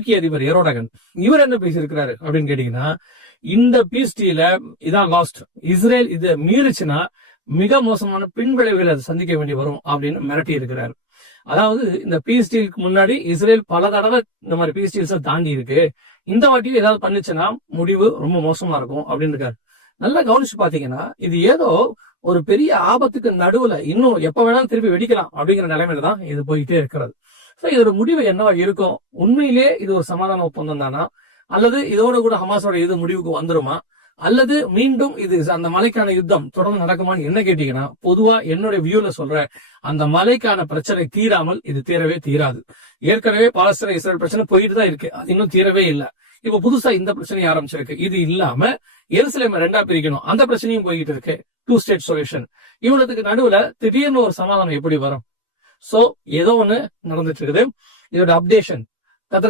துருக்கி அதிபர் எரோடகன் இவர் என்ன பேசியிருக்கிறாரு அப்படின்னு கேட்டீங்கன்னா இந்த பீஸ் டீல இதான் லாஸ்ட் இஸ்ரேல் இதை மீறிச்சுன்னா மிக மோசமான பின்விளைவுகளை அதை சந்திக்க வேண்டி வரும் அப்படின்னு மிரட்டி இருக்கிறாரு. அதாவது இந்த பீஸ் டீலுக்கு முன்னாடி இஸ்ரேல் பல தடவை இந்த மாதிரி பீஸ் டீல்ஸை தாண்டி இருக்கு. இந்த வாட்டியும் ஏதாவது பண்ணுச்சுன்னா முடிவு ரொம்ப மோசமா இருக்கும் அப்படின்னு இருக்காரு. நல்லா கவனிச்சு பாத்தீங்கன்னா இது ஏதோ ஒரு பெரிய ஆபத்துக்கு நடுவுல இன்னும் எப்ப வேணாலும் திருப்பி வெடிக்கலாம் அப்படிங்கிற நிலைமையில தான் இது போயிட்டே இருக்கிறது. சோ இதோட முடிவு என்னவா இருக்கும்? உண்மையிலேயே இது ஒரு சமாதான ஒப்பந்தம் தானா? அல்லது இதோட கூட ஹமாஸோட இது முடிவுக்கு வந்துருமா? அல்லது மீண்டும் இது அந்த மலைக்கான யுத்தம் தொடர்ந்து நடக்குமான்னு என்ன கேட்டீங்கன்னா பொதுவா என்னுடைய வியூல சொல்றேன். அந்த மலைக்கான பிரச்சனை தீராமல் இது தீரவே தீராது. ஏற்கனவே பாலஸ்தீன இஸ்ரேல் பிரச்சனை போயிட்டு தான் இருக்கு. அது இன்னும் தீரவே இல்லை. இப்ப புதுசா இந்த பிரச்சனை ஆரம்பிச்சிருக்கு. இது இல்லாம எருசலேம் ரெண்டா பிரிக்கணும். அந்த பிரச்சனையும் போய்கிட்டு இருக்கு. டூ ஸ்டேட் சொல்யூஷன் இவனத்துக்கு நடுவுல திடீர்னு ஒரு சமாதானம் எப்படி வரும்? சோ ஏதோ ஒண்ணு நடந்துட்டு இருக்குது. இதோட அப்டேஷன் கத்திர